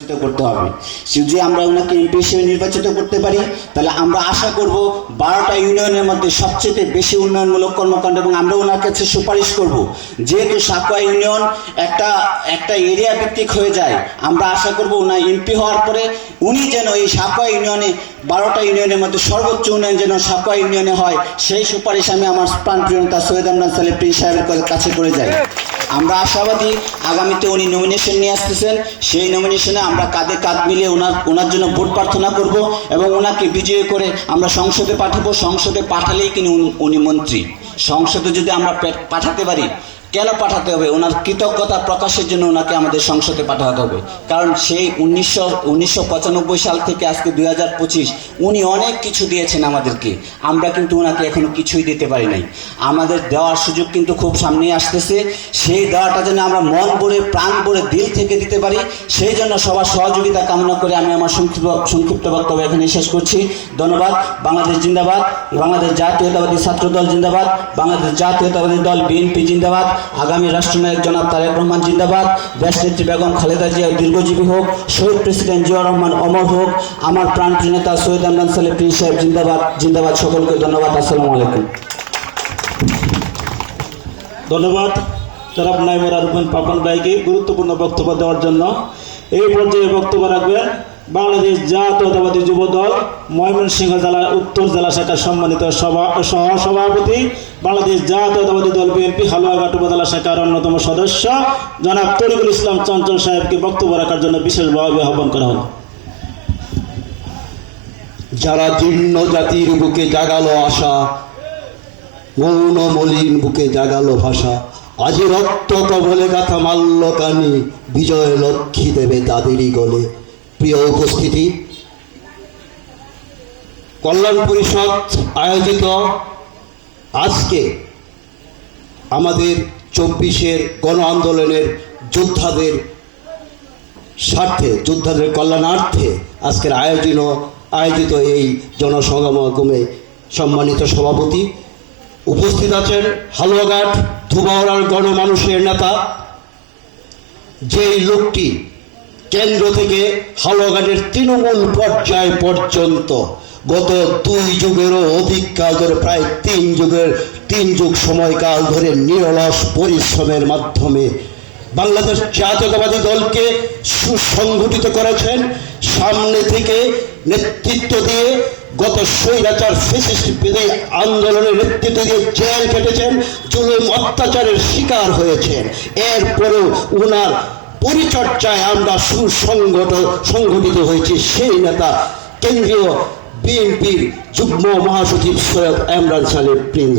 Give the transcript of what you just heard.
করতে হবে। যদি আমরা ওনাকে এমপি হিসেবে নির্বাচিত করতে পারি তাহলে আমরা আশা করব 12টা ইউনিয়নের মধ্যে সবচেয়ে বেশি উন্নয়নমূলক কর্মকাণ্ড এবং আমরা ওনার কাছে সুপারিশ করব। যেহেতু সাকুয়া ইউনিয়ন একটা এরিয়া ভিত্তিক হয়ে যায়, আমরা আশা করব ওনার এমপি হওয়ার পরে উনি যেন এই সাকুয়া ইউনিয়নে 12টা ইউনিয়নের মধ্যে সর্বোচ্চ উন্নয়ন যেন সাকুয়া ইউনিয়নে হয়, সেই সুপারিশ আমি আমার প্রাণপ্রিয় নেতা সৈয়দ আমরান সালেহ প্রিন্স সাহেবের কাছে করে যাই। আমরা আশাবাদী আগামীতে উনি নমিনেশন নিয়ে আসতেছেন, সেই নমিনেশনে আমরা কাঁধে কাঁধ মিলিয়ে ওনার জন্য ভোট প্রার্থনা করব এবং ওনাকে বিজয়ী করে আমরা সংসদে পাঠাবো। সংসদে পাঠালেই কিন্তু উনি মন্ত্রী। সংসদে যদি আমরা পাঠাতে পারি, কেন পাঠাতে হবে? ওনার কৃতজ্ঞতা প্রকাশের জন্য ওনাকে আমাদের সংসদে পাঠাতে হবে। কারণ সেই 1995 সাল থেকে আজকে 2025 উনি অনেক কিছু দিয়েছেন আমাদেরকে, আমরা কিন্তু ওনাকে এখনো কিছুই দিতে পারি নাই। আমাদের দেওয়ার সুযোগ কিন্তু খুব সামনেই আসতেছে, সেই দেওয়াটা যেন আমরা মন ভরে প্রাণ ভরে দিল থেকে দিতে পারি, সেই জন্য সবার সহযোগিতা কামনা করে আমি আমার সংক্ষিপ্ত বক্তব্য এখানে শেষ করছি। ধন্যবাদ। বাংলাদেশ জিন্দাবাদ, বাংলাদেশ জাতীয়তাবাদী ছাত্র দল জিন্দাবাদ, বাংলাদেশ জাতীয়তাবাদী দল বিএনপি জিন্দাবাদ, আগামী রাষ্ট্রনায়ক জনাব তারেক রহমান জিন্দাবাদ, দেশনেত্রী বেগম খালেদা জিয়া দীর্ঘজীবী হোক, শহীদ প্রেসিডেন্ট জিয়াউর রহমান অমর হোক, আমার প্রাণপ্রিয় নেতা সৈয়দ আমরান সালেহ প্রিন্স সাহেব জিন্দাবাদ। জিন্দাবাদ। সকলকে ধন্যবাদ। আসসালামু আলাইকুম। ধন্যবাদ জনাব নাইমুর আরমান পাপন ভাইকে গুরুত্বপূর্ণ বক্তব্য দেওয়ার জন্য। এই পর্যায়ে বক্তব্য রাখবেন বাংলাদেশ জাতীয়তাবাদী যুব দল ময়মনসিংহ জেলা উত্তর জেলা শাখার সম্মানিত সহসভাপতি, বাংলাদেশ জাতীয়তাবাদী দল বিএনপি হালুয়াঘাট উপজেলা শাখার অন্যতম সদস্য জনাব তরিকুল ইসলাম চঞ্চল সাহেবকে বক্তব্য রাখার জন্য বিশেষভাবে আহ্বান করা হল। যারা জীর্ণ জাতির বুকে জাগালো আশা, মৌন মলিন বুকে জাগালো ভাষা, আজি রক্ত কবলে গাথা মাল্য কানি, বিজয় লক্ষ্মী দেবে তাদেরই গলে। প্রিয় উপস্থিতি, কল্যাণ পরিষদ আয়োজিত আজকে আমাদের 24-এর গণ আন্দোলনের যোদ্ধাদের স্বার্থে, যোদ্ধাদের কল্যাণার্থে আজকের আয়োজিত এই জনসমাগমে সম্মানিত সভাপতি উপস্থিত আছেন হালুয়াঘাট ধুবাওড়ার গণমানুষের নেতা, যেই লোকটি কেন্দ্র থেকে হালুয়াঘাটের তৃণমূল পর্যায় পর্যন্ত গত 2 যুগেরও অধিক কাল ধরে, প্রায় 3 যুগ সময়কাল ধরে নিরলস পরিশ্রমের মাধ্যমে বাংলাদেশ জাতীয়তাবাদী দলকে সুসংগঠিত করেছেন। সামনে থেকে নেতৃত্ব দিয়ে গত স্বৈরাচার ফ্যাসিস্ট বিরোধী আন্দোলনের নেতৃত্ব দিয়ে জেল কেটেছেন, জুলুম অত্যাচারের শিকার হয়েছেন। এরপরেও ওনার পরিচর্যায় আমরা সুসংগঠিত হয়েছি। সেই নেতা কেন্দ্রীয় বিএনপির যুগ্ম মহাসচিব সৈয়দ আমরান সালেহ প্রিন্স।